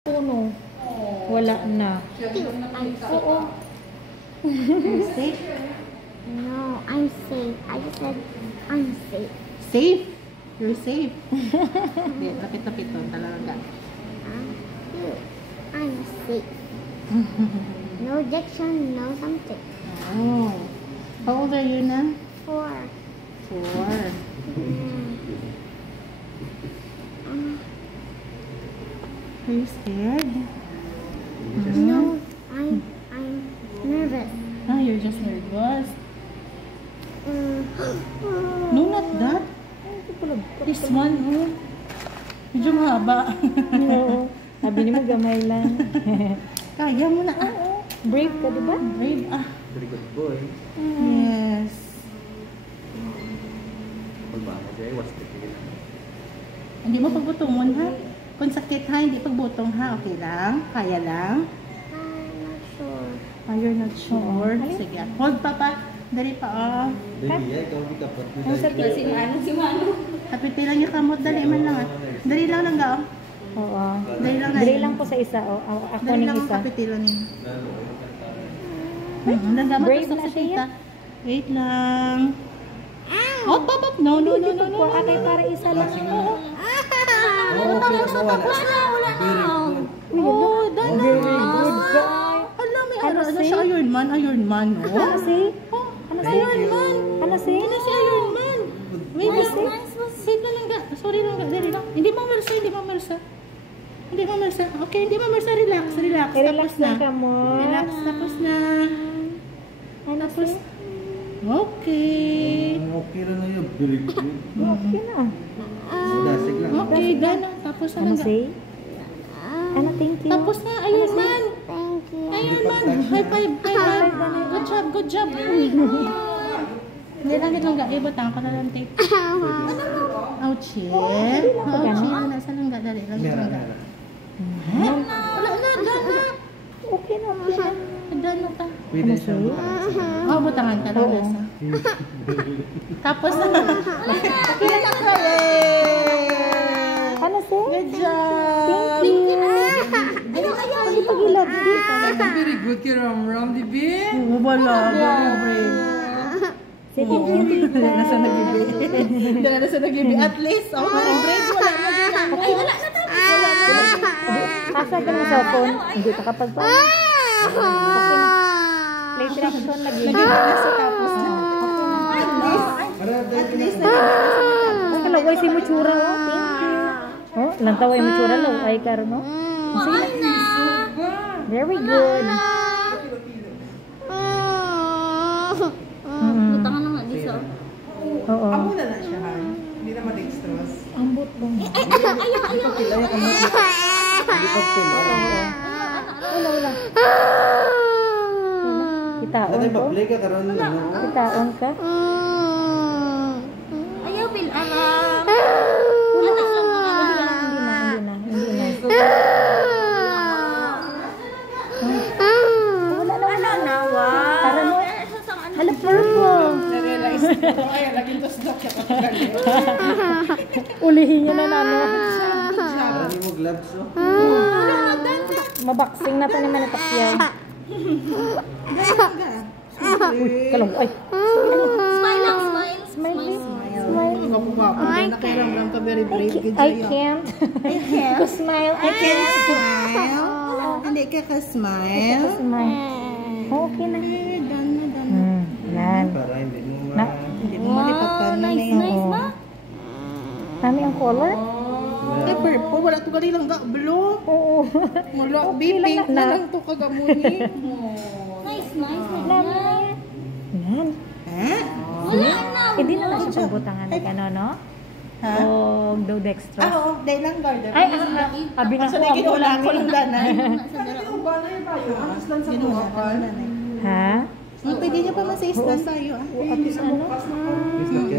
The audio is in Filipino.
Puno. Wala na. Oo. You safe? No, I'm safe. I just said I'm safe. Safe? You're safe. Hindi, lapit-lapit to. Talaga. I'm safe. No rejection, no something. Oh. How old are you now? 4. 4. Are you scared? No, I'm nervous. Ah, you're just nervous. No, not that. This one, oh. Medyo mahaba. Oo. Sabi ni mo gamay lang. Kaya mo na. Brave ka, di ba? Brave. Very good boy. Yes. Magbama siya, was tigil. Hindi mo pagbutungon, ha? Kung sakit, ha? Hindi pagbutong, ha? Okay lang? Kaya lang? I'm not sure. Oh, you're not sure? Sige. Hold pa pa. Dali pa, oh. Baby, ikaw di kapot mo. Ang sakit. Si Mano. Kapitilan niyo kamot. Dali man lang, ah. Dali lang lang, ga, oh. Oo. Dali lang na. Dali lang po sa isa. O, ako Dali ng lang ang isa. kapitilan niyo. Nagamat Brave sa na siya. kita. Wait lang. Hop, hop, hop. No. Akay para isa lang. Oo. Wala na. Oh, done na. Very good, guy. Alam, may Ano ano si? siya, Iron Man, no? Ano si? Ano si? Iron Man. Ano si? Ano si Iron Man? Wait lang. Wait na lang, ga. Sorry lang, ga. Dali lang. Hindi mo mersa. Okay, hindi mo mersa. Relax. I-relax Tapos na. lang ka mo. Relax, tapos na. Ano si? Okay. Okay na yun. Very good. Okay na. Dasig lang. Okay, done. Tapos na Ano lang, ga. si? Ano, thank you. Tapos na, Iron Man. Thank you. Iron Man. High five. Good job. Hindi lang, ga. Ibutang ko na lang tape. Ouchie. Nasa lang, ga. Dali lang, ga. Wala na. Okay na. Done na ta. Pwede siya. Butangan ka lang nasa. Tapos na. Okay na ka. Ano si? Good job. Thank you. Hindi pag-ilad. Very good kay Ram, di ba? Wala. Brave. Si thank you, tita. Dala na sa nagibi. At least, very brave. Wala na din. Ay, wala na tayo. Asa ka ng cellphone? Hindi ka kapag pa. Okay na. Play direction lagi. Lagi na sa tapos na. At least, Ang kalaway si Muchura, oh. Thank you. Oh, lantaw ay Muchura, law. Ay, karo, no? Sige. Very good. Butangan na nga dito. Oo. Amo na siya, ha? Hindi na ma-dextrose. Ambot lang. Wala. Kitaon Tatay, ko? mag-play ka karoon na. Kitaon ka? Ayaw, Bill. Alam. Hindi na. Para mo? Hala, purple. Na-realize ko, ay, laging tosdok siya kapag Ulihin nyo na ano. Parang mo gloves, oh. Mabaksing na to ni Manipakyaw. Kalong, ay. Smile lang, smile. Smile. Kapugapo. Nakiramdam ka very brave. I can't. To smile, I can't. smile. Hindi ka ka-smile. Smile. Okay na. Done na. Yan. Para hindi mo Hindi mo malipapan. Nice ba? Kami ang color? Eh, purple. Wala to gali lang ga. Blue. Oo. Wala. Okay lang Pink na. na lang to kagamuni. Nice. Yan. Wala na. Hindi na siya pagbutangan ng ano, no? Ha? O do dextrose. Oo. Dahil lang garden. Ay, sabi na Kaso ko na kinuha ko lang danay. Kinuha ko lang danay. Ha? Pwede niyo pa masistan tayo. At ano? Please,